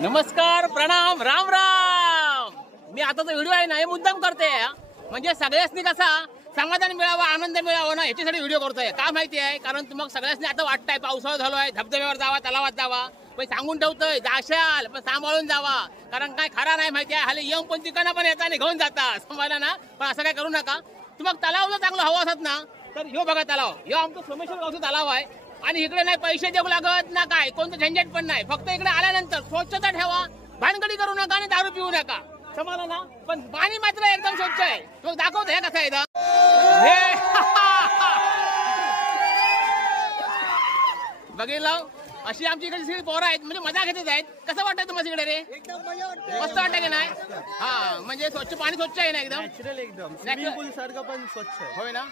नमस्कार, प्रणाम, राम राम। मी आताचा व्हिडिओ आहे ना हे मुद्दाम करते म्हणजे सगळ्यांनी कसा समाधान मिळावा, आनंद मिळावा ना याच्यासाठी व्हिडिओ करतोय। का माहिती आहे, कारण तुम्हाला सगळ्यांनी आता वाटतंय पावसाळा झालोय, धबधब्यावर जावा, तलावात जावा, पण सांगून ठेवतोय जाशाल पण सांभाळून जावा, कारण काय खरा नाही माहिती आहे। हल्ली यंग पण तिकडनं पण येतात आणि घेऊन जातात, समजला ना। पण असं काय करू नका। तुम्हाला तलाव जर चांगलं हवं असत ना तर ह्यो बघा तलाव, ह्यो आमचं सोमेश्वर गावचं तलाव आहे आणि इकडे नाही पैसे देऊ लागत ना काय, कोणतं झंझट पण नाही। फक्त इकडे आल्यानंतर स्वच्छता ठेवा, भानगडी करू नका आणि दारू पिऊ नका, समजलं ना। पण पाणी मात्र एकदम स्वच्छ आहे। मग दाखवतो हे कसं आहे इथं। बघितलं, अशी आमची इकडे सगळी पोरं आहेत, म्हणजे मजा घेतच आहेत। कसं वाटतं तुम्हाला इकडे रे? मस्त वाटतं की नाही? हा, म्हणजे स्वच्छ पाणी, स्वच्छ आहे ना एकदम, नॅचरल एकदम, स्विमिंग पूल सारखं पण स्वच्छ आहे। होय ना,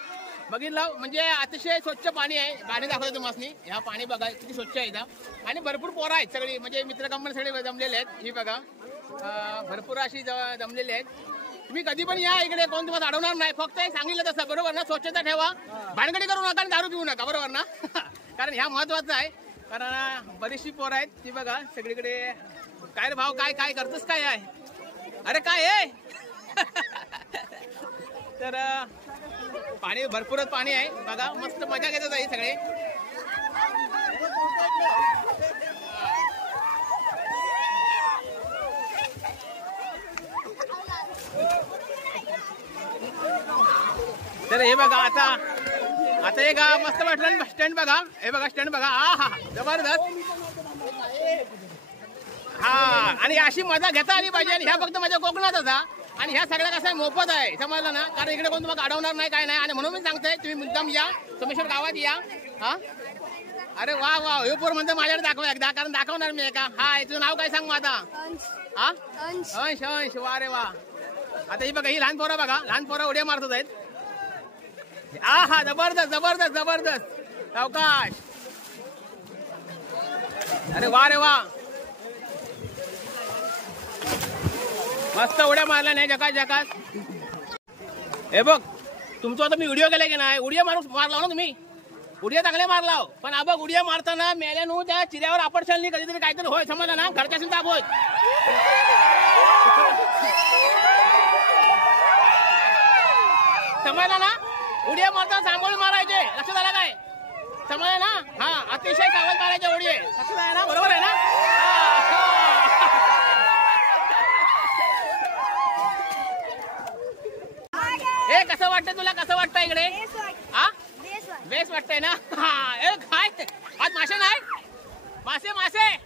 बघितलं म्हणजे अतिशय स्वच्छ पाणी आहे। पाणी दाखवतो तुम्हाला, ह्या पाणी बघा किती स्वच्छ आहे इथं आणि भरपूर पोरं आहेत सगळी, म्हणजे मित्र कंपनी सगळे जमलेले आहेत। ही बघा भरपूर अशी जमलेली आहेत। तुम्ही कधी पण या इकडे, कोण तुम्हाला अडवणार नाही, फक्त सांगितलं तसं बरोबर ना, स्वच्छता ठेवा, भानगडी करू नका आणि दारू पिऊ नका, बरोबर ना। कारण ह्या महत्वाचं आहे, कारण बरीचशी पोरं आहेत ती बघा सगळीकडे। काय रे भाऊ, काय काय करतोस, काय आहे? अरे काय आहे? तर पाणी भरपूरच पाणी आहे बघा, मस्त मजा घेतात आहे सगळे। तर हे बघा आता हे का मस्त वाटलं स्टँड बघा, हे बघा स्टँड बघा, हा जबरदस्त। हा, आणि अशी मजा घेता आली पाहिजे। आणि ह्या फक्त माझ्या कोकणातच हा, आणि ह्या सगळ्या कसं मोफत आहे, समजलं ना। कारण इकडे कोण तुम्हाला अडवणार नाही, काय नाही। आणि म्हणून मी सांगतोय तुम्ही मुद्दाम या, सोमेश्वर गावात या। हा, अरे वा वा, हे पोर म्हणतो माझ्याकडे दाखवा एकदा, कारण दाखवणार मी एका। हा, तुझं नाव काय सांग माझा? हा, अंश, अंश, वा रे वा। आता ही बघा, ही लहान पोरं बघा, लहान पोरं उड्या मारतात आहेत। हा, जबरदस्त जबरदस्त जबरदस्त, सावकाश। अरे वा रे वा, मस्त उड्या मारल्या नाही, जकास जकास। हे बघ, तुमचं आता मी व्हिडिओ केला की नाही, उड्या मारला ना तुम्ही, उड्या चांगले मारला, पण बघ उड्या मारताना मेल्यानं त्या चिऱ्यावर आपडशाल नाही कधीतरी काहीतरी होय, समजलं ना। घरच्याशी दाखवत, समजलं ना। उड्या मारताना सांभाळून मारायचे, लक्षात आलं काय? समजलं ना। हा, अतिशय सावध मारायचे उडी, लक्षात आहे ना, बरोबर आहे ना। हे कसं वाटतंय तुला, कसं वाटतंय इकडे? हा, बेस वाटतंय ना। हा, काय आज मासे नाही? मासे मासे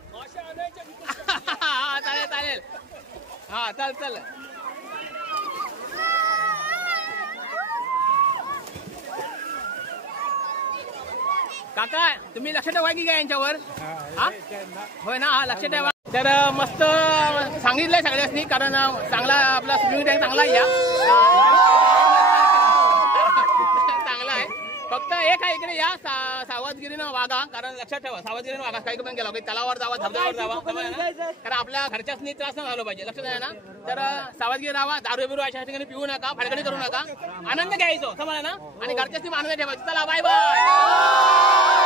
चालेल चालेल, हा चल चल। काका तुम्ही लक्ष ठेवा की काय यांच्यावर? हा, होय ना, हा लक्ष ठेवा। तर मस्त सांगितलंय सगळ्यांनी, कारण चांगला आपला स्विमिंग टँक चांगला आहे, चांगला आहे। फक्त एक आहे इकडे या, सावधगिरीनं वागा, कारण लक्षात ठेवा सावधगिरीनं वागा। काही पण गेला तलावावर जावा, धबधब्यावर जावा, कारण आपल्या घरच्याच त्रास नाही झाला पाहिजे, लक्षात आहे ना। तर सावधगिरी राहा, दारू बिरू अशा ठिकाणी पिऊ नका, फडगडी करू नका, आनंद घ्यायचो, समजा ना। आणि घरच्याच आनंद ठेवायचा। चला बाय बाय।